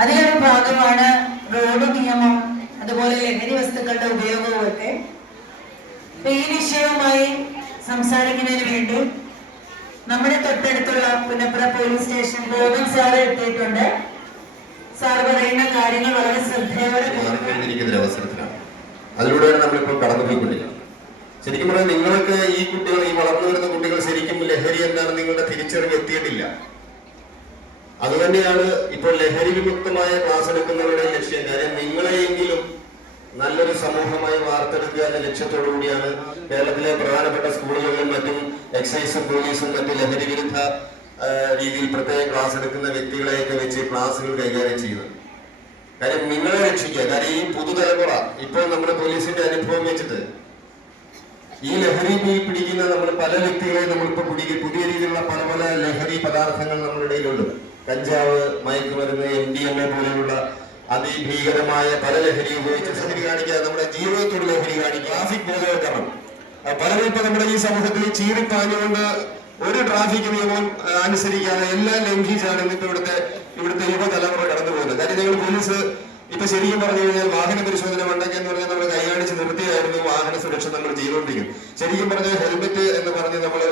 അതിലൊരു ഭാഗമാണ് റോഡ് നിയമം അതുപോലെ ലഹരി വസ്തുക്കളുടെ ഉപയോഗവും ഒക്കെ. ഈ വിഷയവുമായി സംസാരിക്കുന്നതിന് വേണ്ടി നമ്മുടെ തൊട്ടടുത്തുള്ള Punnappura police station Govin sir എത്തിയിട്ടുണ്ട്. സാർ പറയുന്ന കാര്യങ്ങൾ വളരെ ശ്രദ്ധയോടെ അവസരത്തിലാണ്. ശരിക്കും പറഞ്ഞാൽ നിങ്ങൾക്ക് ഈ കുട്ടികൾ ഈ വളർന്നു വരുന്ന കുട്ടികൾ ശരിക്കും ലഹരി എന്താണ് നിങ്ങളുടെ തിരിച്ചറിവ് എത്തിയിട്ടില്ല. അതുതന്നെയാണ് ഇപ്പോൾ ലഹരി വിമുക്തമായ ക്ലാസ് എടുക്കുന്നവരുടെ ലക്ഷ്യം. കാര്യം നിങ്ങളെയെങ്കിലും നല്ലൊരു സമൂഹമായി വാർത്തെടുക്കുക എന്ന ലക്ഷ്യത്തോടു കൂടിയാണ് കേരളത്തിലെ പ്രധാനപ്പെട്ട സ്കൂളുകളിലും മറ്റും എക്സൈസും പോലീസും മറ്റ് ലഹരി വിരുദ്ധ രീതിയിൽ പ്രത്യേക ക്ലാസ് എടുക്കുന്ന വ്യക്തികളെയൊക്കെ വെച്ച് ക്ലാസ്സുകൾ കൈകാര്യം ചെയ്യുന്നത്. കാര്യം നിങ്ങളെ രക്ഷിക്കുക. കാര്യം ഈ പുതുതലമുറ ഇപ്പോൾ നമ്മുടെ പോലീസിന്റെ അനുഭവം വെച്ചിട്ട് ഈ ലഹരി പിടിക്കുന്ന നമ്മൾ പല വ്യക്തികളെ നമ്മളിപ്പോ പിടിക്കുക പുതിയ രീതിയിലുള്ള പല പല ലഹരി പദാർത്ഥങ്ങൾ നമ്മുടെ ഇടയിലുണ്ട് കഞ്ചാവ് മയക്കുമരുന്ന് എം ഡി എം എ പോലെയുള്ള അതിഭീകരമായ പല ലഹരി ഉപയോഗിച്ച് ലഹരി കാണിക്കുക നമ്മുടെ ജീവിതത്തോട് ലഹരി കാണിക്കുക. ട്രാഫിക് ബോധവൽക്കരണം. പലരും ഇപ്പൊ നമ്മുടെ ഈ സമൂഹത്തിൽ ചീറിപ്പാഞ്ഞുകൊണ്ട് ഒരു ട്രാഫിക് നിയമം അനുസരിക്കാതെ എല്ലാം ലംഘിച്ചാണ് ഇന്നിപ്പോ ഇവിടുത്തെ ഇവിടുത്തെ യുവതലമുറ കടന്നു പോകുന്നത് കാര്യം നിങ്ങൾ പോലീസ് ഇപ്പൊ ശരിക്കും പറഞ്ഞു കഴിഞ്ഞാൽ വാഹന പരിശോധന എന്ന് പറഞ്ഞാൽ നമ്മൾ കൈകാണിച്ച് നിർത്തിയായിരുന്നു വാഹന സുരക്ഷ നമ്മൾ ചെയ്തുകൊണ്ടിരിക്കും ശരിക്കും പറഞ്ഞാൽ ഹെൽമെറ്റ് എന്ന് പറഞ്ഞ് നമ്മൾ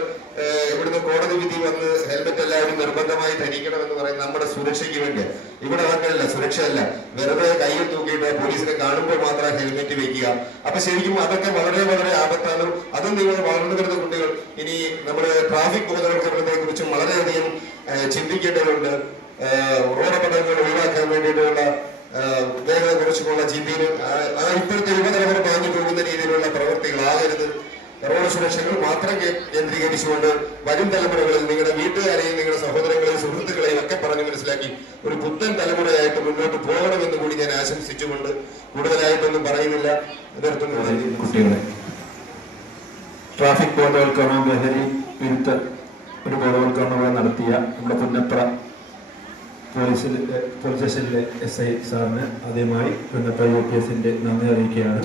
ഇവിടുന്ന് കോടതി വിധി വന്ന് ഹെൽമെറ്റ് എല്ലാവരും നിർബന്ധമായി ധരിക്കണം എന്ന് പറയുന്നത് നമ്മുടെ സുരക്ഷയ്ക്ക് വേണ്ടി. ഇവിടെ അതൊക്കെയല്ല സുരക്ഷയല്ല. വെറുതെ കയ്യിൽ തൂക്കിയിട്ട് പോലീസിനെ കാണുമ്പോൾ മാത്രം ഹെൽമെറ്റ് വെക്കുക. അപ്പൊ ശരിക്കും അതൊക്കെ വളരെ വളരെ ആപത്താണ് അതും നിങ്ങൾ വളർന്നു വരുന്ന കുട്ടികൾ ഇനി നമ്മുടെ ട്രാഫിക് ബോധവൽക്കരണത്തെ കുറിച്ചും വളരെയധികം ചിന്തിക്കേണ്ടതുണ്ട്. റോഡ് അപകടങ്ങൾ റോഡ് സുരക്ഷകൾ മാത്രം കേന്ദ്രീകരിച്ചുകൊണ്ട് വരും തലമുറകളിൽ നിങ്ങളുടെ വീട്ടുകാരെയും നിങ്ങളുടെ സഹോദരങ്ങളെയും സുഹൃത്തുക്കളെയും ഒക്കെ പറഞ്ഞ് മനസ്സിലാക്കി ഒരു പുത്തൻ തലമുറയായിട്ട് മുന്നോട്ട് പോകണമെന്ന് കൂടി ഞാൻ ആശംസിച്ചുകൊണ്ട് കൂടുതലായിട്ടൊന്നും പറയുന്നില്ല. കുട്ടികളെ ട്രാഫിക് ബോധവൽക്കരണവും ലഹരി വിരുദ്ധ ഒരു ബോധവൽക്കരണവും നടത്തിയ നമ്മുടെ പുന്നപ്ര പോലീസിൽ പോലീസ് സ്റ്റേഷനിലെ എസ് ഐ സാറിന് ആദ്യമായി പുന്നപ്ര യു പി എസിന്റെ നന്ദി അറിയിക്കുകയാണ്.